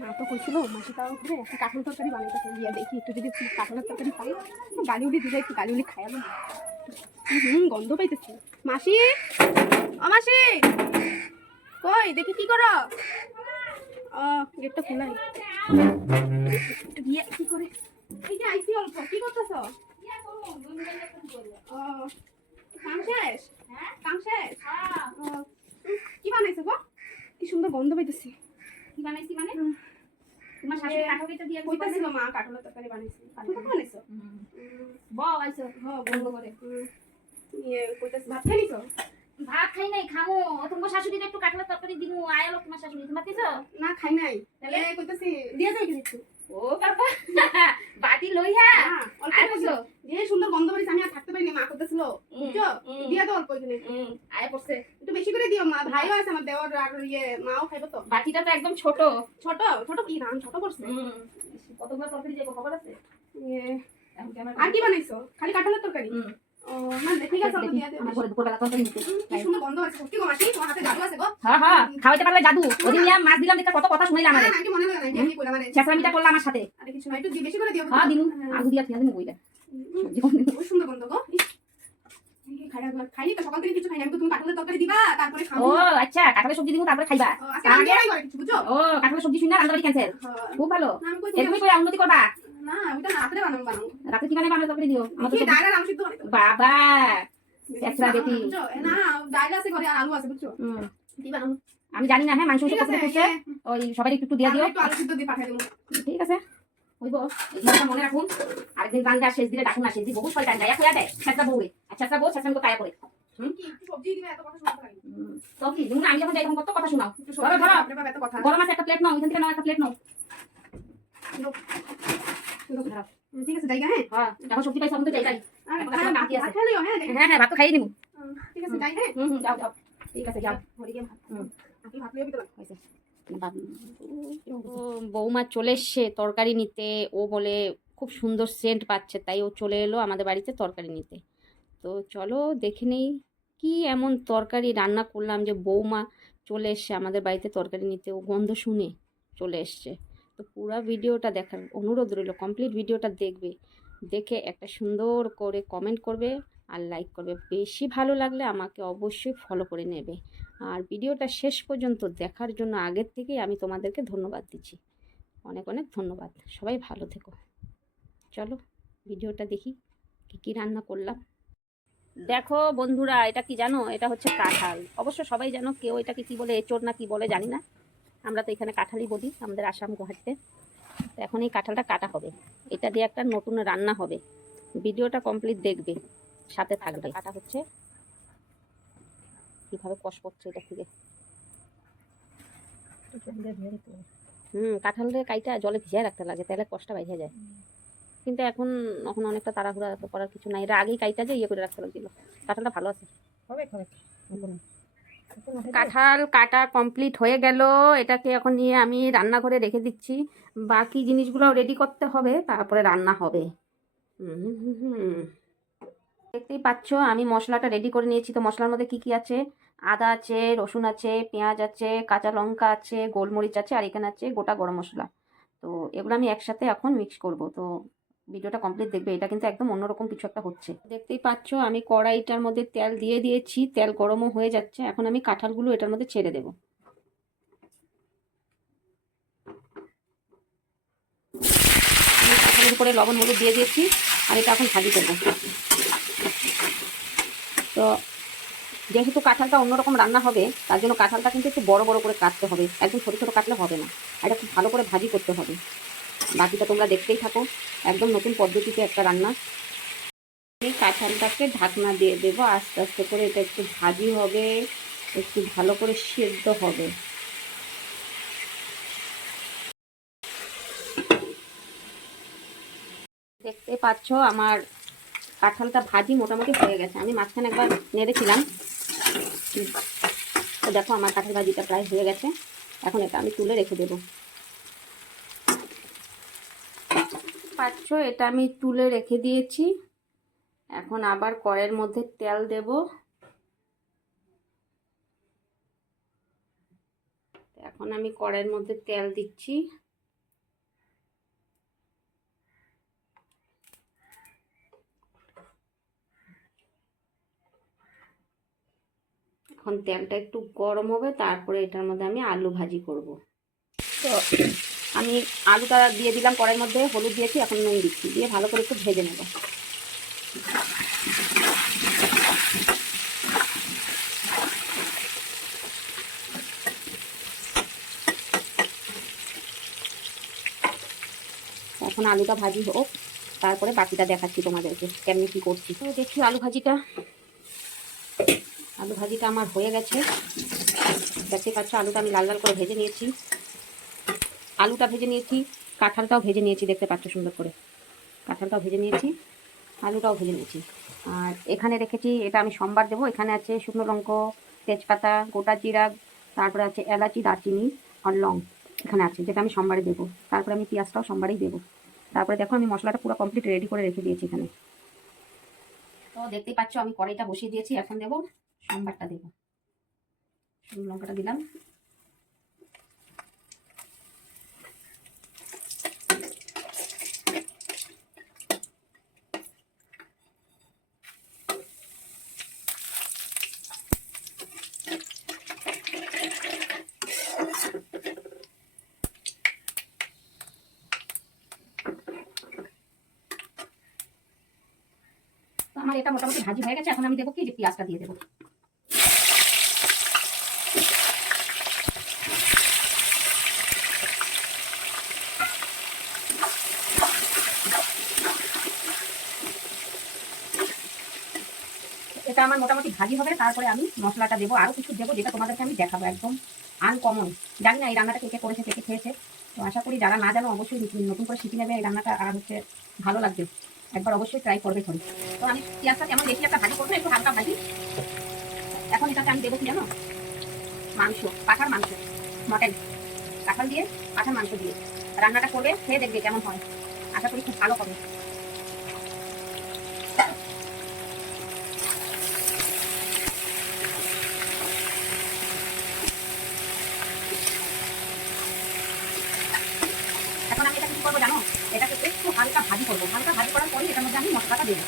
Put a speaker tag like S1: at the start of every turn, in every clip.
S1: মা তো কইছিল, মাসি তাও করে একটা কাঁঠাল তরকারি বানাইতেছে গিয়া দেখি, একটু যদি কাঁঠালের তরকারি পাই গালি উলি দিলে, একটু গালি উলি খাইয়ালো হুম গন্ধ পাইতেছে। মাসি, ও মাসি, কই, দেখি কি করো? ও, গেটটা খোলাই। গিয়ে কি করে? এই যে আইসি অল্প, কি করতেছ ও কাম শেষ কাম শেষ ও, উম, কি বানাইছো গো কি সুন্দর গন্ধ পাইতেছে
S2: কি বানাইছি মানে
S1: হুম।
S2: তোমার শাশুড়ি কাঠো কেটে দিয়ে
S1: কইতাছিল মা কাঁঠালের তরকারি বানাইছি কাঁঠাল তরকারি বানাইছো
S2: বউ আইছো।
S1: হ্যাঁ বন্ধ করে। ইয়ে কইতাছে ভাত খাই নিছো
S2: ভাত খাই নাই খামো। তোমার শাশুড়ির একটু কাটলা তরকারি দিমু। আয়ালো তোমার শাশুড়ি তোমার
S1: না খাই নাই। তাহলে? কইতাছি দিয়ে যাই একটু
S2: ও বাবা বাটি লইয়া।
S1: হ্যাঁ,
S2: আর
S1: একটু
S2: বসো।
S1: যে সুন্দর গন্ধ পাইছে আমি আর থাকতে পারিনি মা কইতাছিল বুঝছ? দিয়া দাও অল্প এখানে।
S2: আয় পড়ছে
S1: একটু বেশি করে দিও মা। ভাইও আছে আমার দেওয়ার আর ইয়ে মাও খাইবো তো।
S2: বাটিটা তো একদম ছোট।
S1: ছোট? ছোট কি? রান ছোট করছে।
S2: কতগুলো তরকারি যাব খবর আছে?
S1: ইয়ে, আর কি বানাইছো? খালি কাঁঠালের তরকারি?
S2: হ্যাঁ। হ্যাঁ খাওয়াইতে পারলে জাদু। ওদিন নিলাম মাছ দিলাম কত কথা শুনিলাম চেঁচড়ামিটা করলাম আমার সাথে। হ্যাঁ দিন
S1: হ্যাঁ।
S2: আলু দিয়া বইটা
S1: সুন্দর গন্ধ গো। খাইনি তো সকাল থেকে কিছু খাইনি। আমি তো তুমি কাঁঠালের তরকারি দিবা তারপরে খাব।
S2: ও আচ্ছা কাঁঠালের সবজি দিব তারপরে খাইবা।
S1: ও,
S2: কাঁঠালের সবজি শুনে ক্যান্সেল
S1: হ্যাঁ।
S2: খুব ভালো। করে উন্নতি করবা।
S1: না ওটা না রাত্রে বানাবো বানাবো।
S2: রাতে কি বানাবে আমরা তরকারি দিও? আমার তো
S1: কি
S2: সবজি-
S1: সিদ্ধ বানাইতে
S2: বাবা চেঁচড়া বেটি।
S1: না ডায়রা আছে ঘরে আলু আছে বুঝছ? কি বানাবো?
S2: আমি জানি না হ্যাঁ মাংস করছে ওই সবাই একটু একটু দিয়ে দিও।
S1: আমি একটু আলু সিদ্ধ দিয়ে পাঠিয়ে দেবো।
S2: ঠিক আছে। হইব। মনে রাখুন। আরেকদিন শেষ দিলে ডাকুন না শেষ দিন বহু শয়তান গায়া খোয়া দেয় ছেঁচড়া বউয়ে আর ছেঁচড়া বউ ছেঁচড়া কায়া করে আমি যখন যাই তখন কত কথা শোনাও। গরম আছে একটা প্লেট নাও এখান থেকে নাও একটা প্লেট নাও।
S1: ঠিক আছে জায়গা হ্যাঁ?
S2: হ্যাঁ পাইছো
S1: হ্যাঁ
S2: হ্যাঁ হ্যাঁ ভাত তো খাইয়ে
S1: ঠিক আছে যাই হ্যাঁ?
S2: হুম যাও যাও। ঠিক আছে যাও। বৌমা চলে এসছে তরকারি নিতে। ও বলে খুব সুন্দর সেন্ট পাচ্ছে। তাই ও চলে এলো আমাদের বাড়িতে তরকারি নিতে। তো চলো দেখে নেই কি এমন তরকারি রান্না করলাম যে বৌমা চলে এসছে আমাদের বাড়িতে তরকারি নিতে। ও গন্ধ শুনে চলে এসছে। তো পুরো ভিডিওটা দেখার অনুরোধ রইল। কমপ্লিট ভিডিওটা দেখবে। দেখে একটা সুন্দর করে কমেন্ট করবে আর লাইক করবে। বেশি ভালো লাগলে আমাকে অবশ্যই ফলো করে নেবে। আর ভিডিওটা শেষ পর্যন্ত দেখার জন্য আগের থেকেই আমি তোমাদেরকে ধন্যবাদ দিচ্ছি। অনেক অনেক ধন্যবাদ। সবাই ভালো থেকো। চলো ভিডিওটা দেখি কী কী রান্না করলাম। দেখো বন্ধুরা, এটা কি জানো? এটা হচ্ছে কাঁঠাল। অবশ্য সবাই জানো কেউ এটাকে কি বলে এচোর না কি বলে জানি না। আমরা তো এখানে কাঁঠালই বলি আমাদের আসাম গুয়াহাটিতে। তো এখন এই কাঁঠালটা কাটা হবে। এটা দিয়ে একটা নতুন রান্না হবে। ভিডিওটা কমপ্লিট দেখবে সাথে থাকবে। কাটা হচ্ছে। কীভাবে কষ করছে এটা থেকে? হুম কাঁঠালের কাইটা জলে ভিজায় রাখতে লাগে তাহলে কষ্ট বাইরে যায়। কিন্তু এখন এখন অনেকটা তাড়াহুড়া করার কিছু নাই। এর আগেই কাইটা যে ইয়ে করে রাখতে লাগছিল। কাঁঠালটা ভালো আছে। কাঁঠাল কাটা কমপ্লিট হয়ে গেল। এটাকে এখন নিয়ে আমি রান্নাঘরে রেখে দিচ্ছি। বাকি জিনিসগুলো রেডি করতে হবে, তারপরে রান্না হবে। দেখতেই পাচ্ছ, আমি মশলাটা রেডি করে নিয়েছি। তো মশলার মধ্যে কি কি আছে? আদা আছে, রসুন আছে, পেঁয়াজ আছে, কাঁচা লঙ্কা আছে, গোলমরিচ আছে, আর এখানে আছে গোটা গরম মশলা। তো এগুলো আমি একসাথে এখন মিক্স করব। তো ভিডিওটা কমপ্লিট দেখবে, এটা কিন্তু একদম অন্যরকম কিছু একটা হচ্ছে। দেখতেই পাচ্ছ, আমি কড়াইটার মধ্যে তেল দিয়ে দিয়েছি, তেল গরমও হয়ে যাচ্ছে, এখন আমি কাঁঠালগুলো এটার মধ্যে ছেড়ে দেবো। কাঁঠালের উপরে লবণ হলুদ দিয়ে দিয়েছি, আর এটা এখন ভাজি করব। তো যেহেতু কাঁঠালটা অন্যরকম রান্না হবে, তার জন্য কাঁঠালটা কিন্তু একটু বড় বড় করে কাটতে হবে, একদম ছোটো ছোটো কাটলে হবে না। এটা খুব ভালো করে ভাজি করতে হবে। বাকিটা তোমরা দেখতেই থাকো। একদম নতুন পদ্ধতিতে একটা রান্না। আমি কাঁঠালটাকে ঢাকনা দিয়ে দেবো। আস্তে আস্তে করে এটা একটু ভাজি হবে, একটু ভালো করে সেদ্ধ হবে। দেখতে পাচ্ছ আমার কাঁঠালটা ভাজি মোটামুটি হয়ে গেছে। আমি মাঝখানে একবার নেড়েছিলাম তো দেখো আমার কাঁঠাল ভাজিটা প্রায় হয়ে গেছে। এখন এটা আমি তুলে রেখে দেবো। পাচ্ছ এটা আমি তুলে রেখে দিয়েছি। এখন আবার কড়ের মধ্যে তেল দেব। এখন আমি কড়ের মধ্যে তেল দিচ্ছি। এখন তেলটা একটু গরম হবে, তারপরে এটার মধ্যে আমি আলু ভাজি করব। তো আমি আলুটা দিয়ে দিলাম, কড়াইয়ের মধ্যে হলুদ দিয়েছি, এখন নুন দিচ্ছি, দিয়ে ভালো করে একটু ভেজে নেব। এখন আলুটা ভাজি হোক, তারপরে বাকিটা দেখাচ্ছি তোমাদেরকে, কেমনি কি করছি। তো দেখি আলু ভাজিটা। আলু ভাজিটা আমার হয়ে গেছে। দেখতে পাচ্ছ, আলুটা আমি লাল লাল করে ভেজে নিয়েছি। আলুটা ভেজে নিয়েছি, কাঁঠালটাও ভেজে নিয়েছি, দেখতে পাচ্ছ সুন্দর করে। কাঁঠালটাও ভেজে নিয়েছি, আলুটাও ভেজে নিয়েছি। আর এখানে রেখেছি, এটা আমি সোমবার দেবো, এখানে আছে শুকনো লঙ্কা, তেজপাতা, গোটা জিরা, তারপরে আছে এলাচি, দারচিনি আর লং এখানে আছে, যেটা আমি সোমবারে দেবো। তারপরে আমি পেঁয়াজটাও সোমবারেই দেবো। তারপরে দেখো আমি মশলাটা পুরো কমপ্লিট রেডি করে রেখে দিয়েছি এখানে। তো দেখতেই পাচ্ছ আমি কড়াইটা বসিয়ে দিয়েছি, এখন দেবো সোমবারটা দেবো। লঙ্কাটা দিলাম। আমার এটা মোটামুটি ভাজি হয়ে গেছে, এখন আমি দেবো কি যে পেঁয়াজটা দিয়ে দেবো। এটা আমার মোটামুটি ভাজি হবে, তারপরে আমি মশলাটা দেবো আরও কিছু দেবো যেটা তোমাদেরকে আমি দেখাবো একদম আনকমন জানি না এই রান্নাটা কে কে করেছে, কে কে খেয়েছে, তো আশা করি যারা না জানো, অবশ্যই নতুন করে শিখে নেবে, এই রান্নাটা আর হচ্ছে ভালো লাগবে। একবার অবশ্যই ট্রাই করবে করে তো আমি পেঁয়াজটা কেমন বেশি একটা ভাজি করব, একটু হালকা ভাজি। এখন এটাকে আমি দেবো কি জানো? মাংস পাঠার মাংস মটন কাঁঠাল দিয়ে পাঠার মাংস দিয়ে। রান্নাটা করবে, খেয়ে দেখবে কেমন হয়। আশা করি খুব ভালো হবে। এখন আমি এটা কি করব জানো? হালকা ভাজি করব। হালকা ভাজি করার পরে এটার মধ্যে আমি মশলাটা দেবো।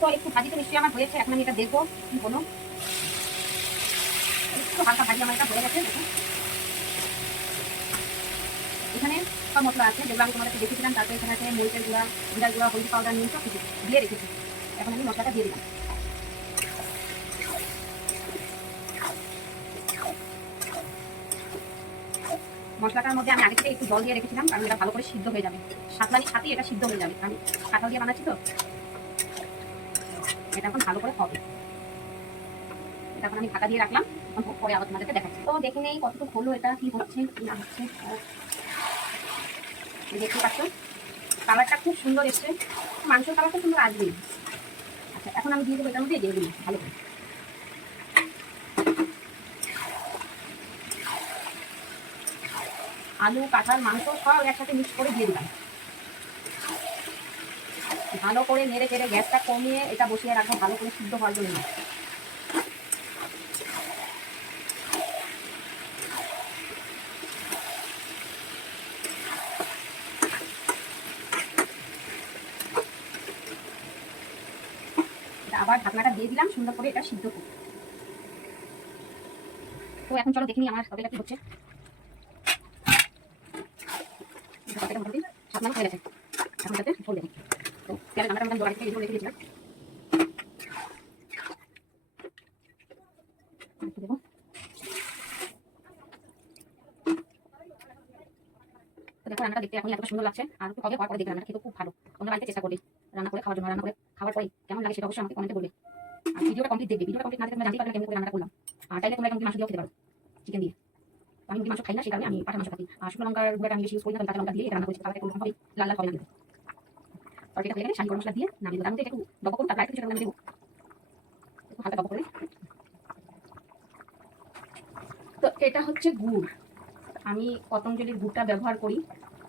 S2: তো একটু ভাজি তো নিশ্চয়ই আমার হয়েছে, এখন আমি এটা দেখব কি হলো। একটু হালকা ভাজি আমার এটা হয়ে গেছে এখানে সব মশলা আছে, যেগুলো আমি তোমাদেরকে দেখেছিলাম তারপরে এখানে আছে মরিচের গুঁড়া, জিরার গুঁড়া, হলুদ পাউডার নিয়ে সব কিছু দিয়ে রেখেছি। এখন আমি মশলাটা দিয়ে দিলাম। মশলাটার মধ্যে আমি আগে থেকে একটু জল দিয়ে রেখেছিলাম, কারণ এটা ভালো করে সিদ্ধ হয়ে যাবে। সাতলানির সাথেই এটা সিদ্ধ হয়ে যাবে। আমি কাঁঠাল দিয়ে বানাচ্ছি তো। এটা এখন ভালো করে হবে। এটা এখন আমি ঢাকা দিয়ে রাখলাম। এখন পরে আবার তোমাদেরকে দেখাচ্ছি। তো দেখে নেই কতটুকু হলো এটা, কি হচ্ছে, কি না হচ্ছে। দেখতে পাচ্ছ? কালারটা খুব সুন্দর এসছে। মাংসের কালারটা সুন্দর আসবেই। আচ্ছা এখন আমি দিয়ে দেবো এটার মধ্যে, দিয়ে দিই ভালো করে। আলু, কাঁঠাল, মাংস সব একসাথে মিক্স করে দিয়ে দিলাম। ভালো করে নেড়ে চেড়ে গ্যাসটা কমিয়ে এটা বসিয়ে রাখব, ভালো করে সিদ্ধ হওয়ার জন্য। আবার ঢাকনাটা দিয়ে দিলাম, সুন্দর করে এটা সিদ্ধ করব তো এখন চলো দেখি আমার কি হচ্ছে। রান্নাটা সুন্দর লাগছে আর খেতে খুব ভালো চেষ্টা রান্না করে রান্না করে কেমন আমাকে ভিডিওটা কমপ্লিট দেখবে ভিডিওটা কমপ্লিট না জানতে পারবে কেমন করে রান্নাটা করলাম আর চাইলে তোমরা মুরগি মাংস খেতে পারো? চিকেন দিয়ে। আমি মুরগি মাংস খাই না সেই কারণে আমি পাঠা মাংস খাই আর শুকনো লঙ্কার গুঁড়াটা আমি বেশি ইউজ করি না কাঁচা লঙ্কা দিয়ে এটা রান্না করছি তাহলে একটু হবে লাল লাল হবে না তরকারিটা হয়ে গেলে শাহি গরম মশলা দিয়ে নামিয়ে দেবো। তার মধ্যে একটু ডব করুন তারপর সেটা নামিয়ে দেবো হালকা ডব করে তো এটা হচ্ছে গুড়। আমি পতঞ্জলির গুড়টা ব্যবহার করি।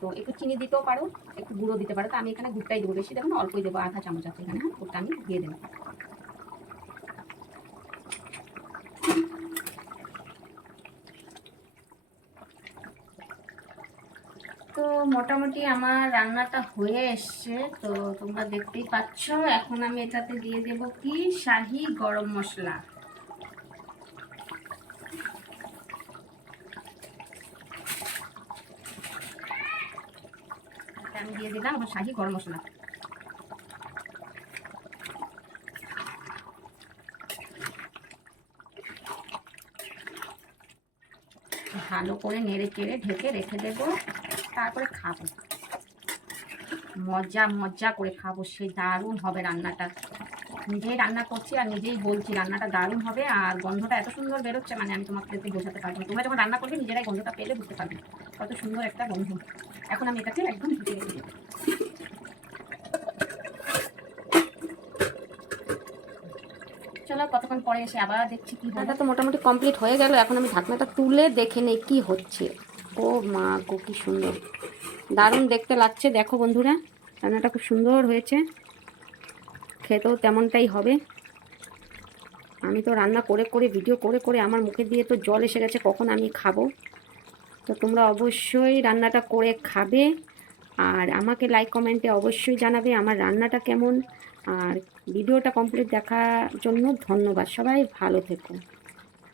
S2: তো একটু চিনি দিতেও পারো, একটু গুঁড়ো দিতে পারো। তো আমি এখানে গুড়টাই দেবো। বেশি দেবো না, অল্পই দেবো। আধা চামচ আছে এখানে হ্যাঁ গুড়টা আমি দিয়ে দেবো। তো মোটামুটি আমার রান্নাটা হয়ে এসছে, তো তোমরা দেখতেই পাচ্ছ, এখন আমি এটাতে দিয়ে দেব কি? শাহি গরম মশলা। আমি দিয়ে দিলাম আমার শাহি গরম মশলা। ভালো করে নেড়ে চেড়ে ঢেকে রেখে দেবো। তারপরে খাব। মজা মজা করে খাব। সে দারুণ হবে রান্নাটা। নিজেই রান্না করছি আর নিজেই বলছি, রান্নাটা দারুণ হবে আর গন্ধটা এত সুন্দর বেরোচ্ছে মানে আমি তোমাকে বোঝাতে পারব। তোমরা যখন রান্না করবে, নিজেরাই গন্ধটা পেলে বুঝতে পারবে কত সুন্দর একটা গন্ধ। এখন আমি এটাকে একদম ঢেকে রেখে চলো কতক্ষণ পরে এসে আবার দেখছি কি তো মোটামুটি কমপ্লিট হয়ে গেল। এখন আমি ঢাকনাটা তুলে দেখে নেই কি হচ্ছে। ও মা গো, কি সুন্দর। দারুণ দেখতে লাগছে, দেখো বন্ধুরা, রান্নাটা খুব সুন্দর হয়েছে। খেতেও তেমনটাই হবে। আমি তো রান্না করে করে, ভিডিও করে করে আমার মুখে দিয়ে তো জল এসে গেছে, কখন আমি খাব? তো তোমরা অবশ্যই রান্নাটা করে খাবে, আর আমাকে লাইক কমেন্টে অবশ্যই জানাবে আমার রান্নাটা কেমন। আর ভিডিওটা কমপ্লিট দেখার জন্য ধন্যবাদ। সবাই ভালো থেকো।